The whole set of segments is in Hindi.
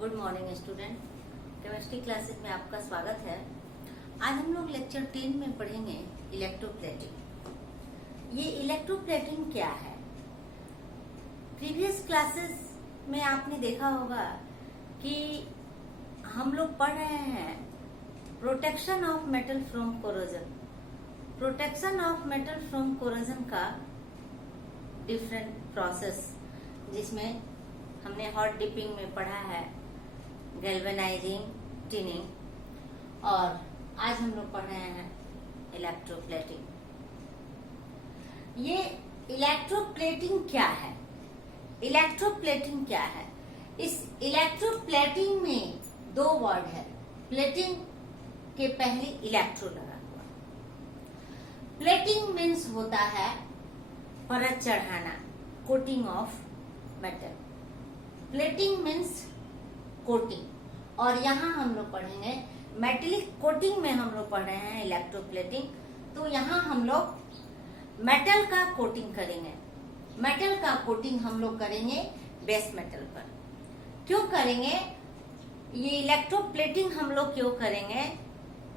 Good morning student. Chemistry classes में आपका स्वागत है। आज हम लोग लेक्चर 10 में पढ़ेंगे इलेक्ट्रोप्लेटिंग। ये इलेक्ट्रोप्लेटिंग क्या है? प्रीवियस क्लासेस में आपने देखा होगा कि हम लोग पढ़ रहे हैं protection of metal from corrosion. Protection of metal from corrosion का डिफरेंट प्रोसेस, जिसमें हमने हॉट डिपिंग में पढ़ा है, गैल्वेनाइजिंग, टिनिंग, और आज हम लोग पढ़ रहे हैं इलेक्ट्रोप्लेटिंग। ये इलेक्ट्रोप्लेटिंग क्या है? इलेक्ट्रोप्लेटिंग क्या है? इस इलेक्ट्रोप्लेटिंग में दो वर्ड है। प्लेटिंग के पहले इलेक्ट्रो लगा हुआ। प्लेटिंग मीन्स होता है परत चढ़ाना, coating of metal. Plating means coating, और यहाँ हम लोग पढ़ेंगे मेटेलिक कोटिंग में हम लोग पढ़ रहे हैं इलेक्ट्रोप्लेटिंग। तो यहाँ हम लोग मेटल का कोटिंग करेंगे। मेटल का कोटिंग हम लोग करेंगे बेस मेटल पर। क्यों करेंगे ये इलेक्ट्रोप्लेटिंग? हम लोग क्यों करेंगे?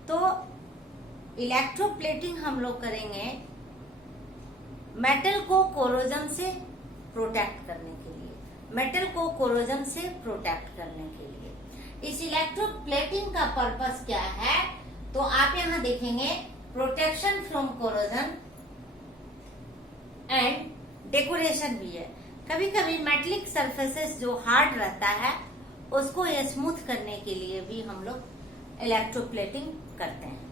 तो इलेक्ट्रोप्लेटिंग हम लोग करेंगे मेटल को कोरोजन से प्रोटेक्ट करने के लिए। मेटल को कोरोजन से प्रोटेक्ट करने के लिए इस इलेक्ट्रोप्लेटिंग का पर्पस क्या है? तो आप यहाँ देखेंगे protection from corrosion and decoration भी है। कभी कभी मेटेलिक सरफेसेस जो हार्ड रहता है उसको स्मूथ करने के लिए भी हम लोग इलेक्ट्रोप्लेटिंग करते हैं।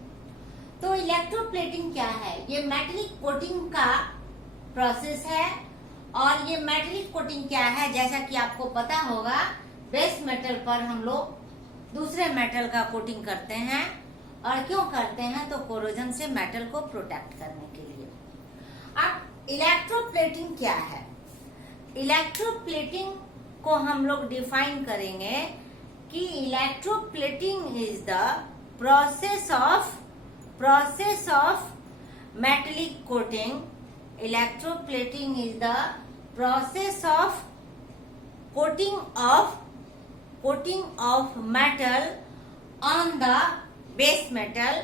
तो इलेक्ट्रोप्लेटिंग क्या है? ये मेटेलिक कोटिंग का प्रोसेस है। और ये मेटेलिक कोटिंग क्या है? जैसा कि आपको पता होगा, बेस मेटल पर हम लोग दूसरे मेटल का कोटिंग करते हैं। और क्यों करते हैं? तो कोरोजन से मेटल को प्रोटेक्ट करने के लिए। अब इलेक्ट्रोप्लेटिंग क्या है? इलेक्ट्रोप्लेटिंग को हम लोग डिफाइन करेंगे कि electroplating is the process of metallic coating. Electroplating is the process of coating of metal on the base metal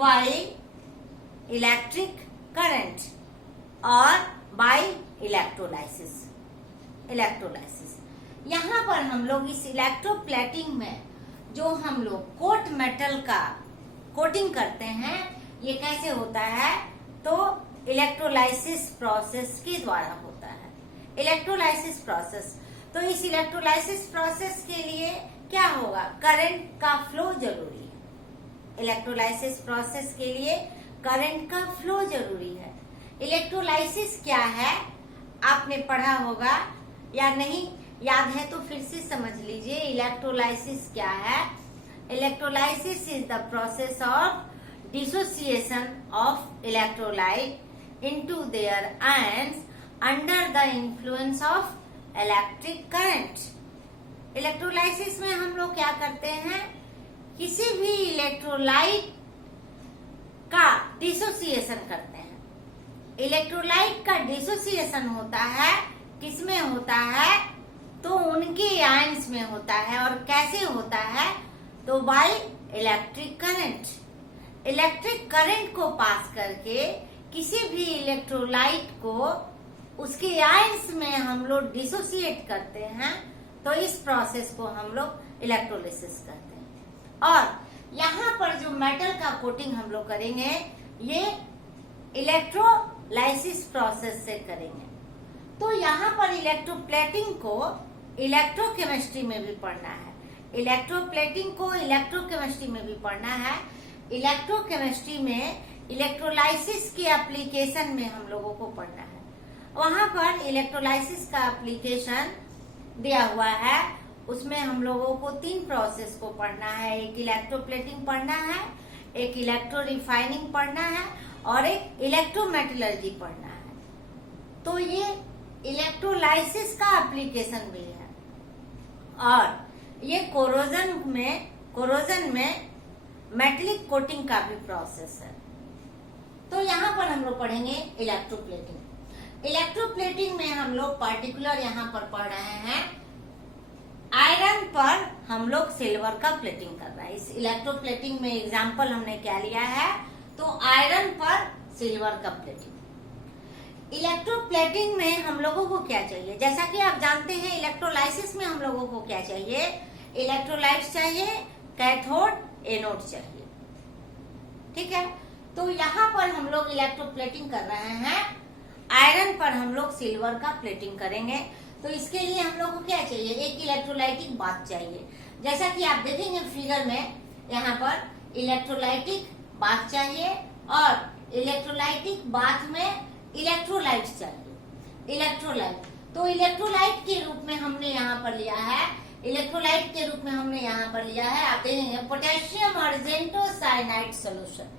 by electric current or by electrolysis। यहाँ पर हम लोग इस इलेक्ट्रोप्लेटिंग में जो हम लोग कोट मेटल का कोटिंग करते हैं, ये कैसे होता है? तो इलेक्ट्रोलाइसिस प्रोसेस के द्वारा होता है। इलेक्ट्रोलाइसिस प्रोसेस, तो इस इलेक्ट्रोलाइसिस प्रोसेस के लिए क्या होगा? करंट का फ्लो जरूरी है। इलेक्ट्रोलाइसिस प्रोसेस के लिए करंट का फ्लो जरूरी है। इलेक्ट्रोलाइसिस क्या है आपने पढ़ा होगा या नहीं याद है तो फिर से समझ लीजिए। इलेक्ट्रोलाइसिस क्या है? Electrolysis is the process of dissociation of electrolyte into their ions under the influence of electric current। Electrolysis में हम लोग क्या करते हैं? किसी भी इलेक्ट्रोलाइट का डिसोसिएशन करते हैं। इलेक्ट्रोलाइट का डिसोसिएशन होता है, किसमें होता है? तो उनके आयंस में होता है। और कैसे होता है? तो by electric current. Electric current को पास करके किसी भी इलेक्ट्रोलाइट को उसके आयंस में हम लोग डिसोसिएट करते हैं। तो इस प्रोसेस को हम लोग इलेक्ट्रोलिसिस कहते हैं। और यहाँ पर जो मेटल का कोटिंग हम लोग करेंगे, ये इलेक्ट्रोलाइसिस प्रोसेस से करेंगे। तो यहाँ पर इलेक्ट्रोप्लेटिंग को इलेक्ट्रोकेमिस्ट्री में भी पढ़ना है। इलेक्ट्रोप्लेटिंग को इलेक्ट्रोकेमिस्ट्री में भी पढ़ना है। इलेक्ट्रोकेमिस्ट्री में इलेक्ट्रोलाइसिस के एप्लीकेशन में हम लोगों को पढ़ना है। वहां पर इलेक्ट्रोलाइसिस का एप्लीकेशन दिया हुआ है। उसमें हम लोगों को 3 प्रोसेस को पढ़ना है। एक इलेक्ट्रोप्लेटिंग पढ़ना है, एक इलेक्ट्रो रिफाइनिंग पढ़ना है, और एक इलेक्ट्रोमेटलर्जी पढ़ना है। तो ये इलेक्ट्रोलाइसिस का एप्लीकेशन भी है। और ये कोरोजन में मेटेलिक कोटिंग का भी प्रोसेस है। तो यहाँ पर हम लोग पढ़ेंगे इलेक्ट्रोप्लेटिंग। इलेक्ट्रोप्लेटिंग में हम लोग पर्टिकुलर यहाँ पर पढ़ रहे हैं आयरन पर हम लोग सिल्वर का प्लेटिंग कर रहे हैं। इस इलेक्ट्रोप्लेटिंग में एग्जांपल हमने क्या लिया है, तो आयरन पर सिल्वर का प्लेटिंग। इलेक्ट्रोप्लेटिंग में हम लोगों को क्या चाहिए, जैसा कि आप जानते हैं इलेक्ट्रोलाइसिस में हम लोगों को क्या चाहिए, इलेक्ट्रोलाइट्स चाहिए, कैथोड, एनोड चाहिए। ठीक है, तो यहाँ पर हम लोग इलेक्ट्रोप्लेटिंग कर रहे हैं, आयरन पर हम लोग सिल्वर का प्लेटिंग करेंगे। तो इसके लिए हम लोग को क्या चाहिए, एक इलेक्ट्रोलाइटिक बाथ चाहिए। जैसा कि आप देखेंगे फिगर में, यहाँ पर इलेक्ट्रोलाइटिक बाथ चाहिए और इलेक्ट्रोलाइटिक बाथ में इलेक्ट्रोलाइट चाहिए। इलेक्ट्रोलाइट, तो इलेक्ट्रोलाइट के रूप में हमने यहाँ पर लिया है, इलेक्ट्रोलाइट के रूप में हमने यहाँ पर लिया है, आप देखेंगे potassium argentocyanide solution,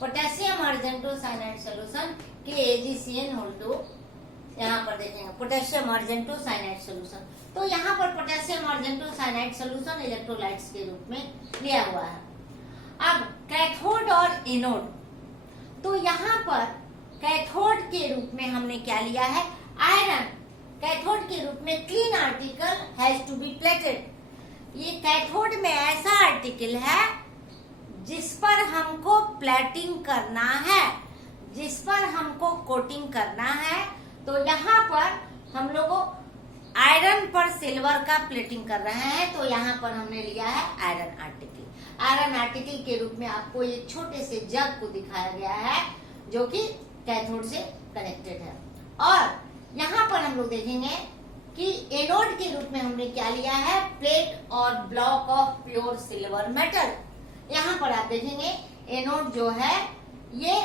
potassium argentocyanide solution KAgCN2, यहाँ पर देखेंगे पोटेशियम अर्जेंटोसाइनाइड सोल्यूशन। तो यहाँ पर पोटेशियम अर्जेंटोसाइनाइड सोल्यूशन इलेक्ट्रोलाइट्स के रूप में लिया हुआ है। अब कैथोड और एनोड, तो यहाँ पर कैथोड के रूप में हमने क्या लिया है, आयरन। कैथोड के रूप में clean article has to be plated. ये कैथोड में ऐसा आर्टिकल है जिस पर हमको प्लेटिंग करना है, जिस पर हमको कोटिंग करना है। तो यहाँ पर हम लोग आयरन पर सिल्वर का प्लेटिंग कर रहे हैं, तो यहाँ पर हमने लिया है आयरन आर्टिकल। आयरन आर्टिकल के रूप में आपको एक छोटे से जग को दिखाया गया है जो कि कैथोड से कनेक्टेड है। और यहाँ पर हम लोग देखेंगे कि एनोड के रूप में हमने क्या लिया है, प्लेट और block of pure silver metal. यहाँ पर आप देखेंगे एनोड जो है ये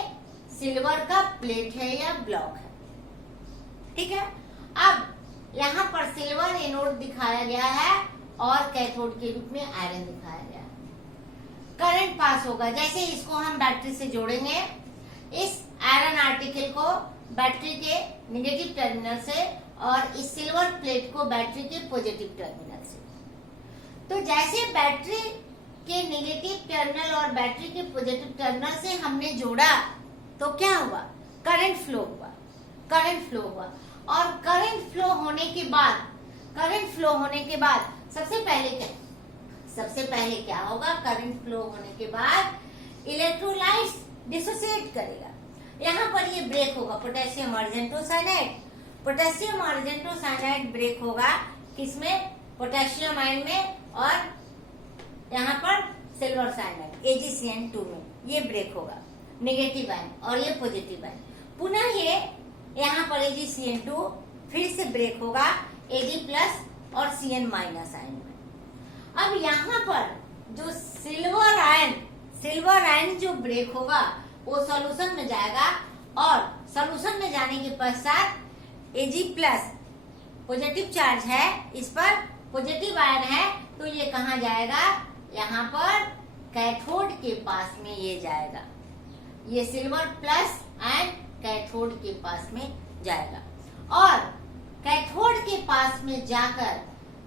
सिल्वर का प्लेट है या ब्लॉक है। ठीक है, अब यहाँ पर सिल्वर एनोड दिखाया गया है और कैथोड के रूप में आयरन दिखाया गया है। करंट पास होगा, जैसे इसको हम बैटरी से जोड़ेंगे, इस आयरन आर्टिकल को बैटरी के नेगेटिव टर्मिनल से और इस सिल्वर प्लेट को बैटरी के पॉजिटिव टर्मिनल से। तो जैसे बैटरी के नेगेटिव टर्मिनल और बैटरी के पॉजिटिव टर्मिनल से हमने जोड़ा तो क्या हुआ, करंट फ्लो हुआ, करंट फ्लो हुआ। और करंट फ्लो होने के बाद, करंट फ्लो होने के बाद सबसे पहले क्या होगा, करंट फ्लो होने के बाद इलेक्ट्रोलाइट्स डिसोसिएट करेगा। यहाँ पर ये ब्रेक होगा, पोटेशियम अर्जेंटोसाइनाइड, पोटेशियम अर्जेंटोसाइनाइड ब्रेक होगा किसमें, पोटेशियम आयन में, और यहाँ पर सिल्वर साइनाइड AgCN2 में ये ब्रेक होगा, नेगेटिव आयन और ये पॉजिटिव आयन। पुनः ये यहाँ पर AgCN2 फिर से ब्रेक होगा Ag+ और Cn- आयन में। अब यहाँ पर जो सिल्वर आयन जो ब्रेक होगा वो सॉल्यूशन में जाएगा और सॉल्यूशन में जाने के पश्चात Ag+ पॉजिटिव चार्ज है, इस पर पॉजिटिव आयन है, तो ये कहाँ जाएगा, यहाँ पर कैथोड के पास में ये जाएगा, ये सिल्वर प्लस एंड कैथोड के पास में जाएगा। और कैथोड के पास में जाकर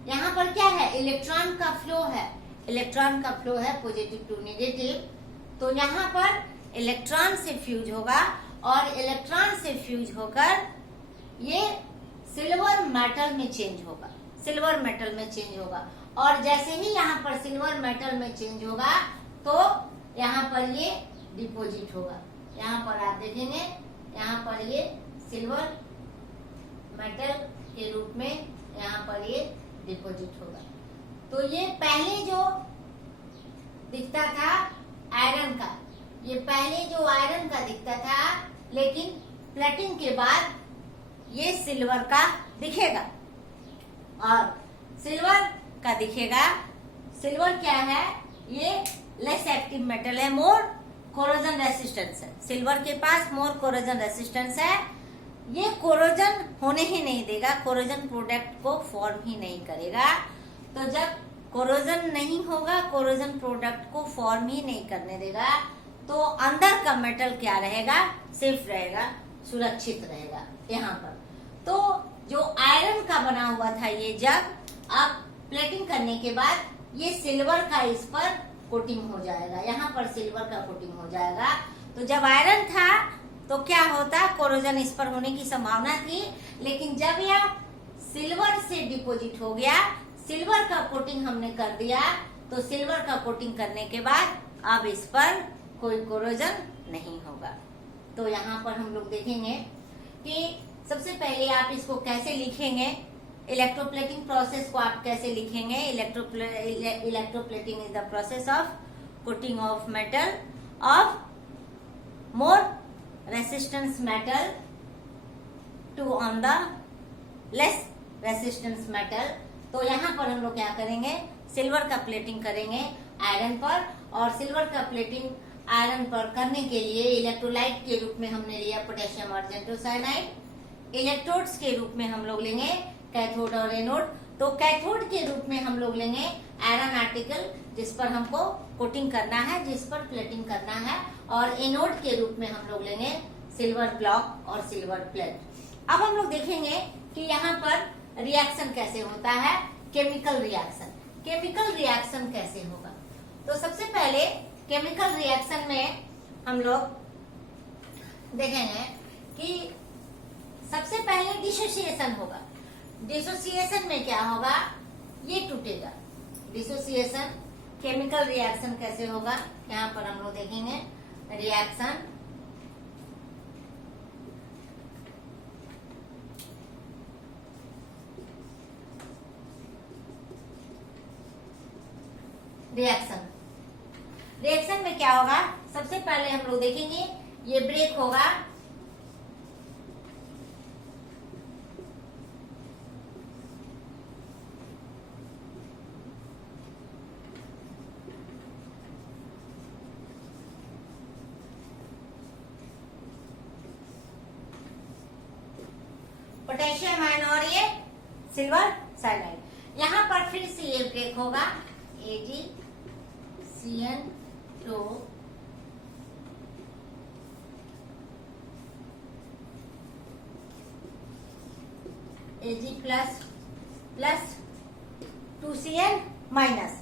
यहाँ पर क्या है, इलेक्ट्रॉन का फ्लो है, इलेक्ट्रॉन का फ्लो है पॉजिटिव टू नेगेटिव। तो यहाँ पर इलेक्ट्रॉन से फ्यूज होगा और इलेक्ट्रॉन से फ्यूज होकर ये सिल्वर मेटल में चेंज होगा, सिल्वर मेटल में चेंज होगा। और जैसे ही यहाँ पर सिल्वर मेटल में चेंज होगा तो यहाँ पर ये डिपोजिट होगा। यहाँ पर आप देखेंगे, यहाँ पर ये सिल्वर मेटल के रूप में यहाँ पर ये डिपोजिट होगा। तो ये पहले जो दिखता था आयरन का, ये पहले जो आयरन का दिखता था, लेकिन प्लेटिंग के बाद ये सिल्वर का दिखेगा और सिल्वर का दिखेगा। सिल्वर क्या है, ये लेस एक्टिव मेटल है, मोर कोरोजन रेसिस्टेंस है। सिल्वर के पास मोर कोरोजन रेसिस्टेंस है, ये कोरोजन होने ही नहीं देगा, कोरोजन प्रोडक्ट को फॉर्म ही नहीं करेगा। तो जब कोरोजन नहीं होगा, कोरोजन प्रोडक्ट को फॉर्म ही नहीं करने देगा, तो अंदर का मेटल क्या रहेगा, सेफ रहेगा, सुरक्षित रहेगा। यहाँ पर तो जो आयरन का बना हुआ था ये जग, अब प्लेटिंग करने के बाद ये सिल्वर का इस पर कोटिंग हो जाएगा, यहाँ पर सिल्वर का कोटिंग हो जाएगा। तो जब आयरन था तो क्या होता, कोरोजन इस पर होने की संभावना थी, लेकिन जब यह सिल्वर से डिपोजिट हो गया, सिल्वर का कोटिंग हमने कर दिया, तो सिल्वर का कोटिंग करने के बाद अब इस पर कोई कोरोजन नहीं होगा। तो यहाँ पर हम लोग देखेंगे कि सबसे पहले आप इसको कैसे लिखेंगे, इलेक्ट्रोप्लेटिंग प्रोसेस को आप कैसे लिखेंगे। Electroplating is the process of coating of metal of more resistance metal to on the less resistance metal. तो यहाँ पर हम लोग क्या करेंगे, सिल्वर का प्लेटिंग करेंगे आयरन पर, और सिल्वर का प्लेटिंग आयरन पर करने के लिए इलेक्ट्रोलाइट के रूप में हमने लिया पोटेशियम अर्जेंटोसाइनाइड। इलेक्ट्रोड्स के रूप में हम लोग लेंगे कैथोड और एनोड। तो कैथोड के रूप में हम लोग लेंगे आयरन आर्टिकल जिस पर हमको कोटिंग करना है, जिस पर प्लेटिंग करना है, और एनोड के रूप में हम लोग लेंगे सिल्वर ब्लॉक और सिल्वर प्लेट। अब हम लोग देखेंगे कि यहाँ पर रिएक्शन कैसे होता है, केमिकल रिएक्शन। केमिकल रिएक्शन कैसे होगा, तो सबसे पहले केमिकल रिएक्शन में हम लोग देखेंगे कि सबसे पहले डिसोसिएशन होगा। डिसोसिएशन में क्या होगा, ये टूटेगा। डिसोसिएशन केमिकल रिएक्शन कैसे होगा, यहाँ पर हम लोग देखेंगे रिएक्शन रिएक्शन में क्या होगा, सबसे पहले हम लोग देखेंगे ये ब्रेक होगा, पोटेशियम आयन और ये सिल्वर साइनाइड। यहाँ पर फिर से ये ब्रेक होगा, AgCN2 Ag plus 2Cl minus.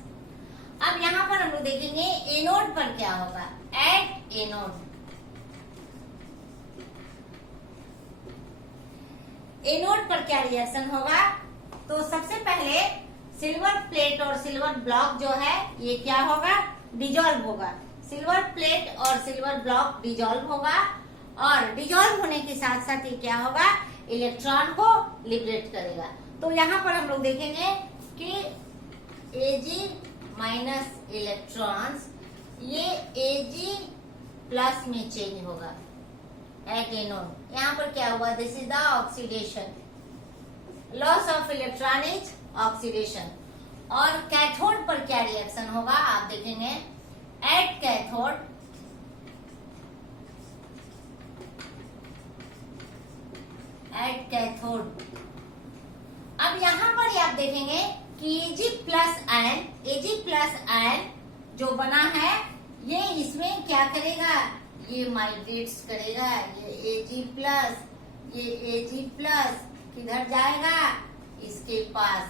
अब यहाँ पर हम लोग देखेंगे एनोड पर क्या होगा, एट एनोड। एनोड पर क्या रिएक्शन होगा, तो सबसे पहले सिल्वर प्लेट और सिल्वर ब्लॉक जो है ये क्या होगा, डिजोल्व होगा। सिल्वर प्लेट और सिल्वर ब्लॉक डिजोल्व होगा, और डिजोल्व होने के साथ साथ ये क्या होगा, इलेक्ट्रॉन को लिबरेट करेगा। तो यहाँ पर हम लोग देखेंगे कि Ag माइनस इलेक्ट्रॉन्स ये Ag प्लस में चेंज होगा एट एनोड। यहाँ पर क्या हुआ, this is the oxidation, loss of electron is oxidation. और कैथोड पर क्या रिएक्शन होगा, आप देखेंगे एट कैथोड अब यहाँ पर आप देखेंगे कि Ag प्लस आयन जो बना है ये इसमें क्या करेगा, ये माइग्रेट्स करेगा। ये Ag प्लस किधर जाएगा, इसके पास,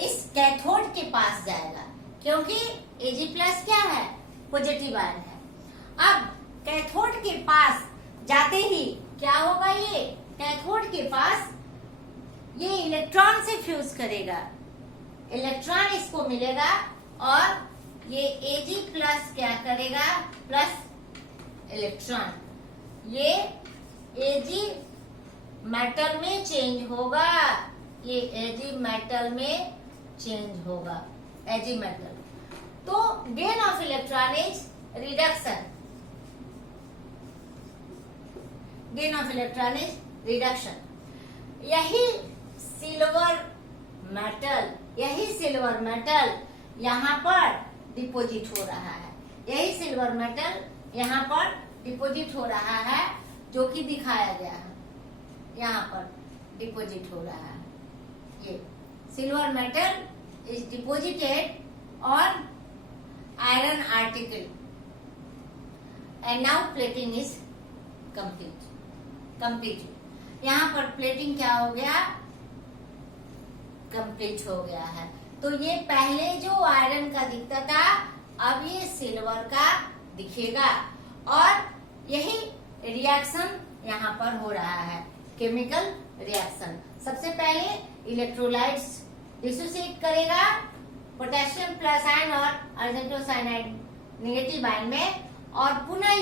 इस कैथोड के पास जाएगा, क्योंकि Ag प्लस क्या है, पॉजिटिव आयन है। अब कैथोड के पास जाते ही क्या होगा, ये कैथोड के पास ये इलेक्ट्रॉन से फ्यूज करेगा, इलेक्ट्रॉन इसको मिलेगा, और ये Ag प्लस क्या करेगा, प्लस इलेक्ट्रॉन, ये Ag मेटल में चेंज होगा, ये Ag मेटल में चेंज होगा, Ag मेटल। तो gain of electron is reduction, gain of electron is reduction. यही सिल्वर मेटल यहाँ पर डिपोजिट हो रहा है, यही सिल्वर मेटल यहाँ पर डिपोजिट हो रहा है, जो कि दिखाया गया है, यहाँ पर डिपोजिट हो रहा है। ये silver metal is deposited on iron article and now plating is complete. यहाँ पर प्लेटिंग क्या हो गया, कंप्लीट हो गया है। तो ये पहले जो आयरन का दिखता था, अब ये सिल्वर का दिखेगा, और यही रिएक्शन यहाँ पर हो रहा है, केमिकल रिएक्शन। सबसे पहले इलेक्ट्रोलाइट्स डिसोसिएट करेगा पोटेशियम प्लस आयन और अर्जेंटो साइनाइड नेगेटिव आयन में, और पुनः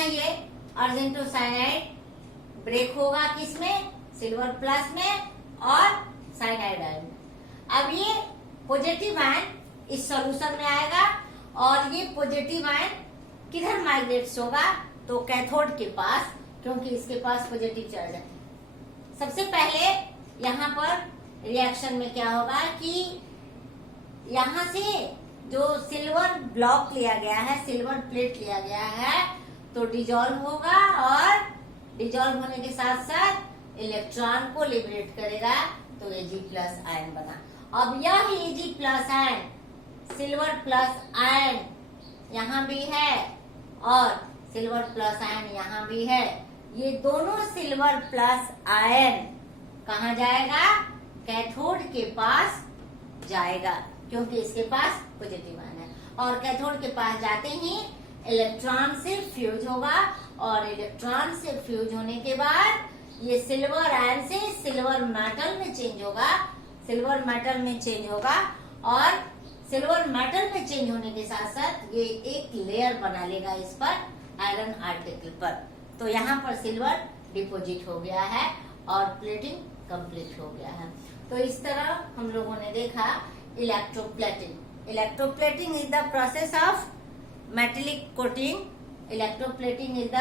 ये अर्जेंटो साइनाइड ब्रेक होगा किसमें, सिल्वर प्लस में और साइनाइड आयन में। अब ये पॉजिटिव आयन इस सॉल्यूशन में आएगा और ये पॉजिटिव आयन किधर माइग्रेट्स होगा, तो कैथोड के पास, क्योंकि इसके पास पॉजिटिव चार्ज है। सबसे पहले यहाँ पर रिएक्शन में क्या होगा कि यहाँ से जो सिल्वर ब्लॉक लिया गया है, सिल्वर प्लेट लिया गया है, तो डिजोल्व होगा और डिजोल्व होने के साथ साथ इलेक्ट्रॉन को लिबरेट करेगा, तो Ag प्लस आयन बना। अब यह Ag plus ion, silver plus ion यहाँ भी है और सिल्वर प्लस आयन यहाँ भी है, ये दोनों सिल्वर प्लस आयन कहाँ जाएगा, कैथोड के पास जाएगा, क्योंकि इसके पास पॉजिटिव आयन है, और कैथोड के पास जाते ही इलेक्ट्रॉन से फ्यूज होगा, और इलेक्ट्रॉन से फ्यूज होने के बाद ये सिल्वर आयन से सिल्वर मेटल में चेंज होगा, सिल्वर मेटल में चेंज होगा, और सिल्वर मेटल में चेंज होने के साथ साथ ये एक लेयर बना लेगा इस पर, आयरन आर्टिकल पर। तो यहाँ पर सिल्वर डिपोजिट हो गया है और प्लेटिंग कंप्लीट हो गया है। तो इस तरह हम लोगों ने देखा electroplating. Electroplating is the process of metallic coating. Electroplating is the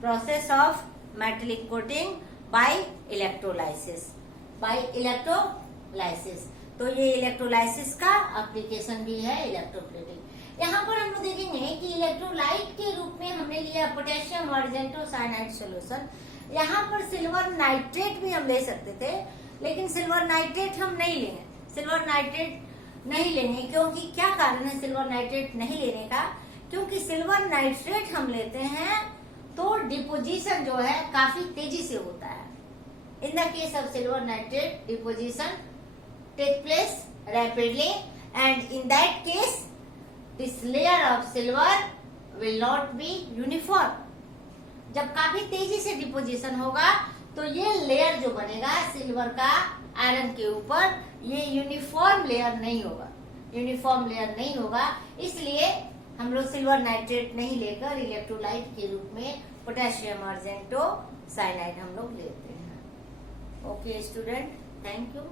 process of metallic coating by electrolysis. तो ये इलेक्ट्रोलाइसिस का एप्लीकेशन भी है इलेक्ट्रोप्लेटिंग। यहाँ पर हम लोग देखेंगे कि इलेक्ट्रोलाइट के रूप में हमने लिया पोटेशियम अर्जेंटो साइनाइड सोल्यूशन। यहाँ पर सिल्वर नाइट्रेट भी हम ले सकते थे, लेकिन सिल्वर नाइट्रेट हम नहीं लेंगे। सिल्वर नाइट्रेट नहीं लेंगे क्योंकि क्या कारण है सिल्वर नाइट्रेट नहीं लेने का, क्योंकि सिल्वर नाइट्रेट हम लेते हैं तो डिपोजिशन जो है काफी तेजी से होता है। In the case of silver nitrate deposition take place rapidly, and in that case this layer of silver will not be uniform. जब काफी तेजी से डिपोजिशन होगा तो ये लेयर जो बनेगा सिल्वर का आयरन के ऊपर, ये यूनिफॉर्म लेयर नहीं होगा। इसलिए हम लोग सिल्वर नाइट्रेट नहीं लेकर इलेक्ट्रोलाइट के रूप में पोटेशियम अर्जेंटो साइनाइड हम लोग लेते हैं। Okay student, thank you.